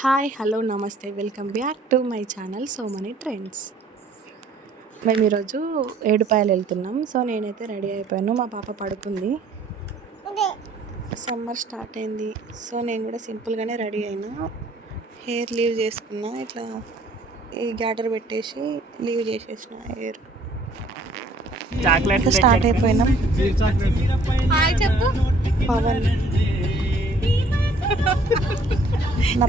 Hi hello నమస్తే welcome back to my channel so money trends. మేము ఈరోజు ఏడుపాయలు వెళ్తున్నాం. సో నేనైతే రెడీ అయిపోయాను, మా పాప పడుకుంది. సమ్మర్ స్టార్ట్ అయింది, సో నేను కూడా సింపుల్గానే రెడీ అయినా. హెయిర్ లీవ్ చేసుకున్నా, ఇట్లా ఈ గ్యాటర్ పెట్టేసి లీవ్ చేసేసిన హెయిర్. స్టార్ట్ అయిపోయినాం. పవన్ నా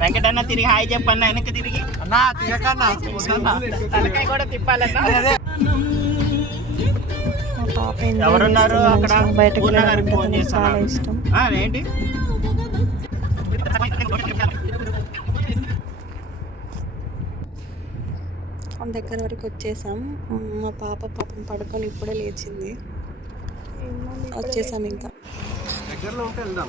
వెంకటన్న తిరిగి హాయ్ చెప్పన్న, వెనక్కి తిరిగి తలకాయ కూడా తిప్పాలన్నా. ఎవరున్నారు అక్కడ? బయటకు చాలా ఇష్టం. ఏంటి దగ్గర వరకు వచ్చేసాం. మా పాప పాపం పడుకొని ఇప్పుడే లేచింది. వచ్చేసాం. ఇంకా దగ్గరలో ఉంటే వెళ్దాం.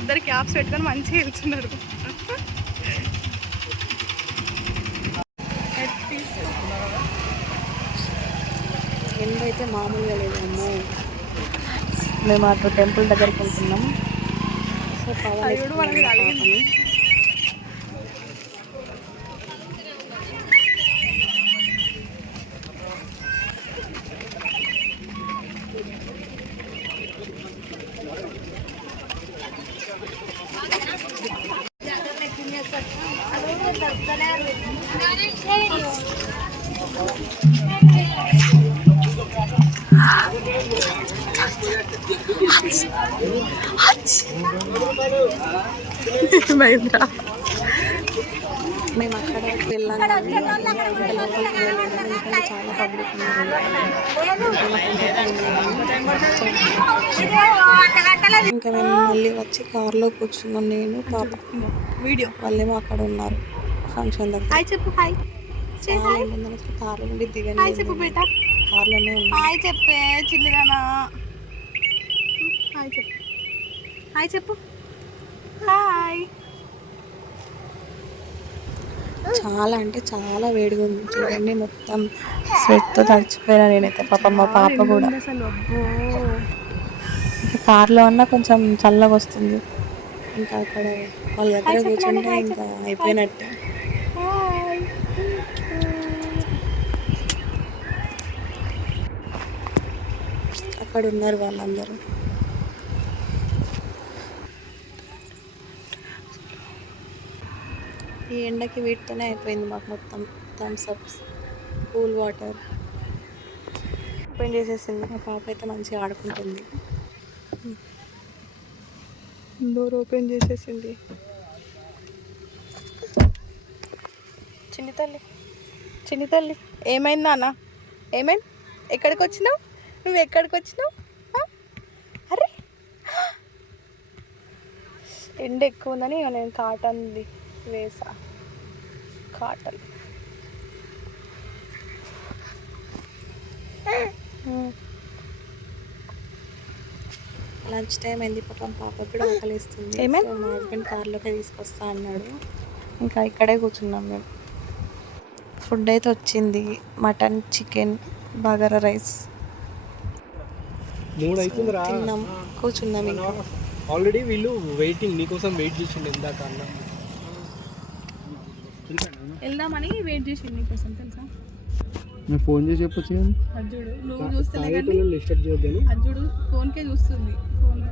ఇద్దరు క్యాప్స్ పెట్టుకొని మంచిగా వెళ్తున్నారు. ఎండైతే మామూలుగా లేదమ్మో. మేము అటు టెంపుల్ దగ్గరికి వెళ్తున్నాం. సో పవన్ మేము అక్కడ వెళ్ళాం, చాలా పబ్లిక్ ఉన్నారు. ఇంకా మేము మళ్ళీ వచ్చి కార్లో కూర్చున్నాం, నేను పాప. వాళ్ళేమో అక్కడ ఉన్నారు ఫంక్షన్ దగ్గర. చాలా ఏంటంటే అసలు కార్లో నుండి దిగండి, కార్లోనే ఉన్నాయి. చెప్పే చిన్నదానా, హాయ్ చెప్పు, హాయ్ చెప్పు, హాయ్. చాలా అంటే చాలా వేడిగా ఉంది చూడండి, మొత్తం స్వెట్తో తడిచిపోయినా నేనైతే. పాప మా పాప కూడా. కార్లో అన్నా కొంచెం చల్లగా వస్తుంది. ఇంకా అక్కడ వాళ్ళ దగ్గర కూర్చుంటే ఇంకా అయిపోయినట్టే. అక్కడ ఉన్నారు వాళ్ళందరూ. ఈ ఎండకి వీటితోనే అయిపోయింది మాకు మొత్తం. Thumbs ups, cool water open చేసేసింది. మా పాప అయితే మంచిగా ఆడుకుంటుంది. డోర్ ఓపెన్ చేసేసింది. చిన్ని తల్లి ఏమైంది నాన్న, ఏమైంది? ఎక్కడికి వచ్చినావు నువ్వు? ఎక్కడికి వచ్చినావు? అరే ఎండ ఎక్కువ ఉందని నేను కాటన్ది వేసా. కాటన్ లంచ్ టైం అయింది. పాపం పాపకు కూడా ఆకలిస్తుంది. మా హస్బెండ్ కార్లోకి తీసుకొస్తా అన్నాడు. ఇంకా ఇక్కడే కూర్చున్నాం మేము. ఫుడ్ అయితే వచ్చింది, మటన్, చికెన్, బగారా రైస్ తిన్నాం, కూర్చున్నాం. ఇంకా ఆల్రెడీ వీళ్ళు వెయిటింగ్, నీకోసం వెయిట్ చేసిండు ఇందాక అన్న. వెళ్దామని వెయిట్ చేసిండు నీకోసం, తెలుసా? నేను ఫోన్ చేసి చెప్పొచ్చు కదా. అర్జుడు నువ్వు చూస్తలే కానీ డిస్టర్బ్ చేయొద్దని. అర్జుడు ఫోన్కే చూస్తుంది. ఫోన్లో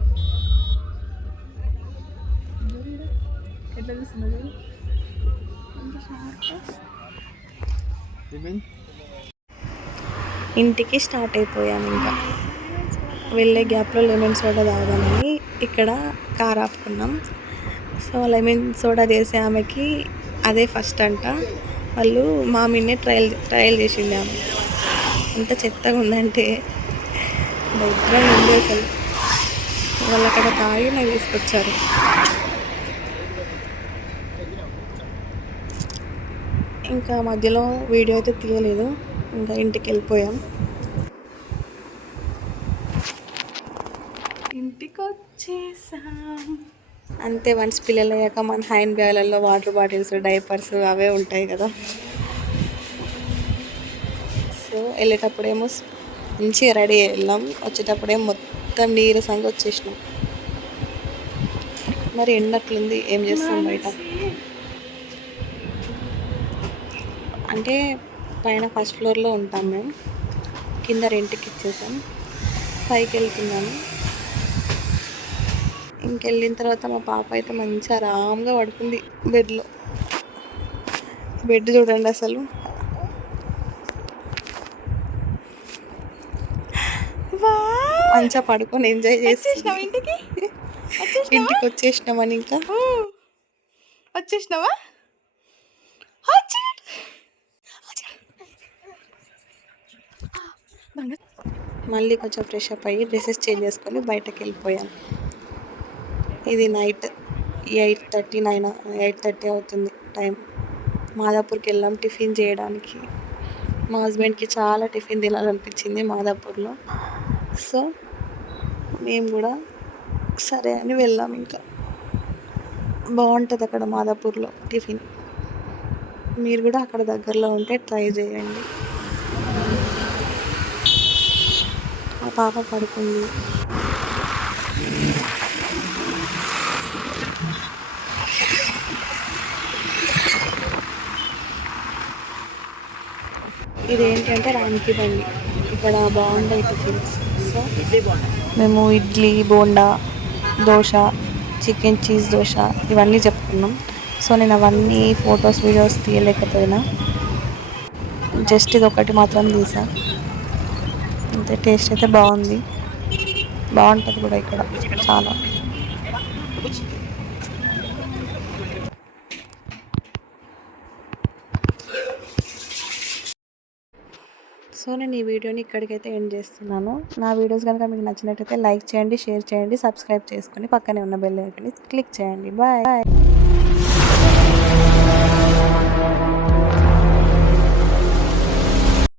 ఎట్లా చూస్తుంది చూడు. ఇంటికి స్టార్ట్ అయిపోయాం. ఇంకా వెళ్ళే గ్యాప్లో లెమన్ సోడా తాగుదామని ఇక్కడ కార్ ఆపుకున్నాం. సో లెమన్ సోడా చేసే ఆమెకి అదే ఫస్ట్ అంట. వాళ్ళు మామినే ట్రయల్ చేసింది. ఆమె ఎంత చెత్తగా ఉందంటే దగ్గరగా ఉంది అసలు. వాళ్ళు అక్కడ తాగి నాకు తీసుకొచ్చారు. ఇంకా మధ్యలో వీడియో అయితే తీయలేదు, ఇంకా ఇంటికి వెళ్ళిపోయాం. ఇంటికి వచ్చేసాం. అంతే వన్స్ పిల్లలు అయ్యాక మన హ్యాండ్ బ్యాగ్లలో వాటర్ బాటిల్స్ డైపర్స్ అవే ఉంటాయి కదా. సో వెళ్ళేటప్పుడేమో మంచిగా రెడీ అయ్యి వెళ్ళాం, వచ్చేటప్పుడేమో మొత్తం నీరసంగా వచ్చేసినాం. మరి ఎండట్లుంది, ఏం చేస్తాం బయట. అంటే పైన ఫస్ట్ ఫ్లోర్లో ఉంటాం మేము, కింద రెంట్కి ఇచ్చేసాం, పైకి వెళ్తున్నాము. ఇంకెళ్ళిన తర్వాత మా పాప అయితే మంచిగా ఆరాంగా పడుకుంది బెడ్లో. బెడ్ చూడండి అసలు. మంచిగా పడుకొని ఎంజాయ్ చేస్తున్నాం. ఇంటికి వచ్చేసినామని ఇంకా వచ్చేసినావా? మళ్ళీ కొంచెం ఫ్రెష్ అప్ అయ్యి డ్రెస్సెస్ చేంజ్ చేసుకొని బయటకు వెళ్ళిపోయాం. ఇది నైట్ 8:30 అవుతుంది టైం. మాదాపూర్కి వెళ్ళాం టిఫిన్ చేయడానికి. మా హస్బెండ్కి చాలా టిఫిన్ తినాలనిపించింది మాదాపూర్లో. సో మేము కూడా సరే అని వెళ్ళాం. ఇంకా బాగుంటుంది అక్కడ మాదాపూర్లో టిఫిన్. మీరు కూడా అక్కడ దగ్గరలో ఉంటే ట్రై చేయండి. మా పాప పడుకుంది. ఇదేంటంటే రామ్కి బండి, ఇక్కడ బాగుంటాయి టిఫిన్స్. సో మేము ఇడ్లీ, బోండా, దోశ, చికెన్ చీజ్ దోశ ఇవన్నీ చెప్పుకున్నాం. సో నేను అవన్నీ ఫొటోస్ వీడియోస్ తీయలేకపోయినా, జస్ట్ ఇది ఒకటి మాత్రం తీసా. అంతే. టేస్ట్ అయితే బాగుంది, బాగుంటుంది కూడా ఇక్కడ చాలా. సో నేను ఈ వీడియోని ఇక్కడికైతే ఎండ్ చేస్తున్నాను. నా వీడియోస్ కనుక మీకు నచ్చినట్టయితే లైక్ చేయండి, షేర్ చేయండి, సబ్స్క్రైబ్ చేసుకొని పక్కనే ఉన్న బెల్ ఐకాన్ని క్లిక్ చేయండి. బాయ్.